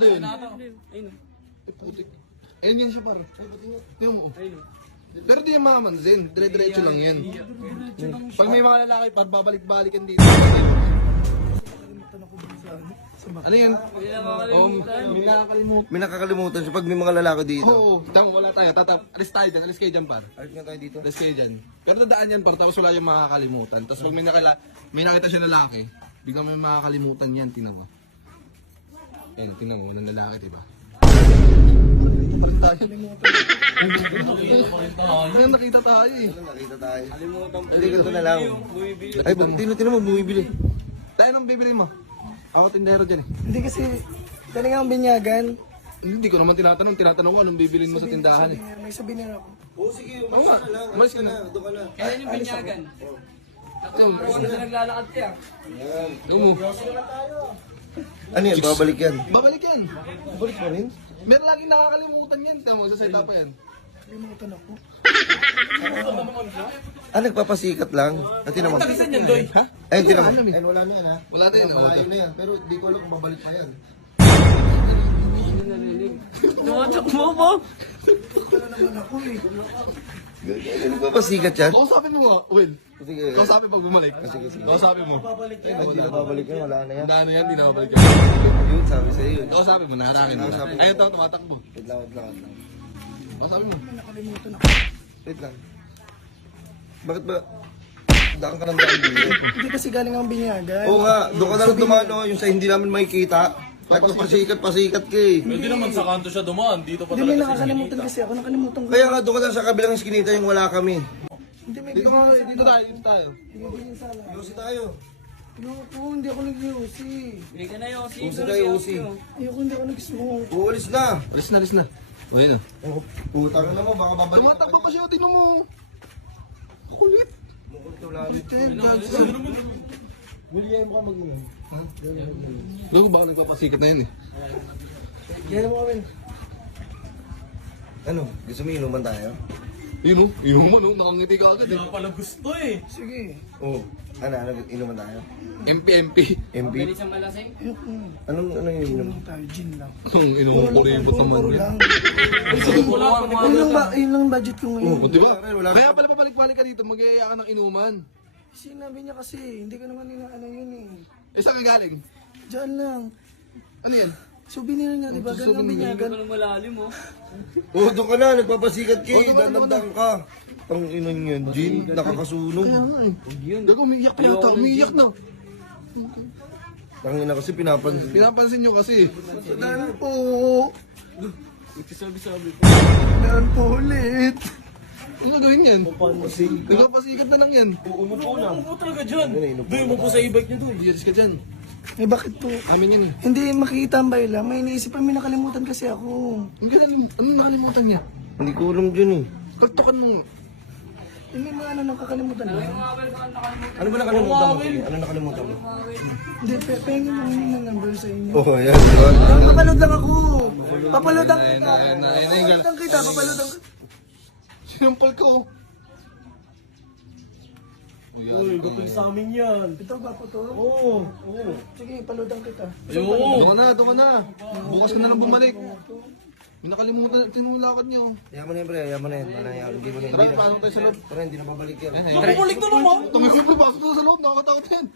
Ayun. Ayun. Putik. Ayun yan siya par. Tingnan mo. Pero di yung mga manzin. Dire-diretso lang yan. Pag may mga lalaki par, babalik-balikan dito. Ano yan? May nakakalimutan. May nakakalimutan siya pag may mga lalaki dito. Oo. Tama, wala tayo. Alis tayo dyan. Alis kayo dyan par. Alis nga tayo dito. Alis kayo dyan. Pero dadaan yan par. Tapos wala yung makakalimutan. Tapos pag may nakita siya lalaki, biglang may makakalimutan yan. Tingnan mo. Ayun, tingnan mo. Ng lalaki, diba? Palit tayo. Ayun, nakita tayo eh. Nakita tayo. Hindi ko na lang. Ay, tino mo bumibili. Tayo nang bibili mo. Ako tindero dyan eh. Hindi kasi, talagang binyagan. Hindi ko naman tinatanong. Tinatanong ko anong bibilin mo sa tindahan eh. May souvenir ako. Oo, sige. Oo nga. Umalis ka na. Doon ka na. Kaya yung binyagan. Ayun. Kung ano naglalakad ka. Tingnan mo. Ano yan? Babalik yan. Babalik yan. Babalik pa rin? Meron laging nakakalimutan yan. Tingnan mo, sa setup pa yan. Kalimutan ako. Nagpapasikat lang. At tinan mo. Tagisan yan, Doy. Ha? Ayun, tinan mo. Alam eh. Ayun, wala na yan ha. Wala tayo na. Malayo na yan. Pero di ko alam kung babalik pa yan. Tumatak mo po. Nagpapasikat yan? Kausapin mo nga, Will. Sige. Kausapin pag bumalik. Kausapin mo. Ay, di na babalik yan. Wala na yan. Ang dano yan, di na babalik yan. Yun, sabi sa'yo yun. Kausapin mo, nakarakin mo. Ayun to, tumatakbo. Wait lang, wait lang, wait lang. Kausapin mo. Nakalimutan ako. Wait lang. Bakit ba? Daan ka ng daan dito. Hindi kasi galing ang binyagan. Oo nga, doon ka na lang dumano. Yung sa hindi namin makikita. Kahit pasikat ka eh. Pwede naman sa kanto siya dumaan, dito pa Hindi, may talaga siya. nakakalimutan kasi ako. Nakalimutan ko. Kaya nga doon ka lang sa kabilang iskinita yung wala kami. Hindi, may Dito nga, dito tayo, dito tayo. bibigyan sana. Yosi tayo. Ayoko, hindi ako nag-yosi. Hindi ka na yun. Usi tayo, usi. Ayoko, hindi ako nag-smoke. Uulis na. Alis na, alis na. O yun o. Oh, putang na mo, baka babalik. Tumatakbo pa siya, tingnan mo. Kulit. William ka mag-inom. Logo baka nagpapasikat na yun eh. Yan mo kami. Ano? Gusto mo inuman tayo? Yun o, inuman o, nakangiti ka agad eh. Wala pala gusto eh. Sige. Oo. Ano, inuman tayo? MP. MP? Pwede siyang malasing. Ayoko. Anong yung inom? Inom tayo, gin lang. Ang inuman ko rin yung naman Puro yun. lang. Wala. Yun lang budget ko ngayon. O diba? Wala. Kaya pala pabalik-balik ka dito, mag-iaya ka ng inuman. Sinabi niya kasi, hindi ko naman ano yun eh. Eh saan ka galing? Diyan lang. Ano yan? Souvenir nga, di ba? Ganang binyagan. Walang malalim oh. Oo, doon ka na. Nagpapasikat ka Oo, eh. doon ka na, Dandang ka. Ang inon yun. Gin, nakakasunog. Kaya nga eh. Dago, umiiyak pa yata, umiiyak na. Tangina kasi pinapansin. Pinapansin nyo kasi. Daan po. Sabi-sabi. Daan po ulit. Ano gagawin yan? Nagpapasikat na lang yan. Umupo talaga dyan. Doy, umupo sa e-bike niya, Doy. Iyalis ka dyan. Eh bakit po? Amin yan eh. Hindi makikitambay lang. May iniisip may nakalimutan kasi ako. Anong nakalimutan niya? Hindi ko alam dyan eh. Kaltokan mo. Eh, may mga ano nakakalimutan lang. Ano ba nakalimutan mo? Ano nakalimutan mo? Hindi, pengin mo yun ng number sa inyo. Oo, yan. Diba? Papaload lang ako. Papaloadan kita. Ayun, Papaloadan kita. Papaloadan kita. Sinampal ko. Uy, gating sa amin yan. Ito ba po to? Oo. Sige, paloadan kita. Doon ka na. Bukas ka na lang bumalik. May nakalimutan, tinong lakad niyo. Yaman na yan, pre. Yaman na yan. Hindi mo na Tara, pasok tayo sa loob. Pero hindi na babalik yan. Bumalik na naman. Tumigil, pasok na sa loob, nakakatakot yan.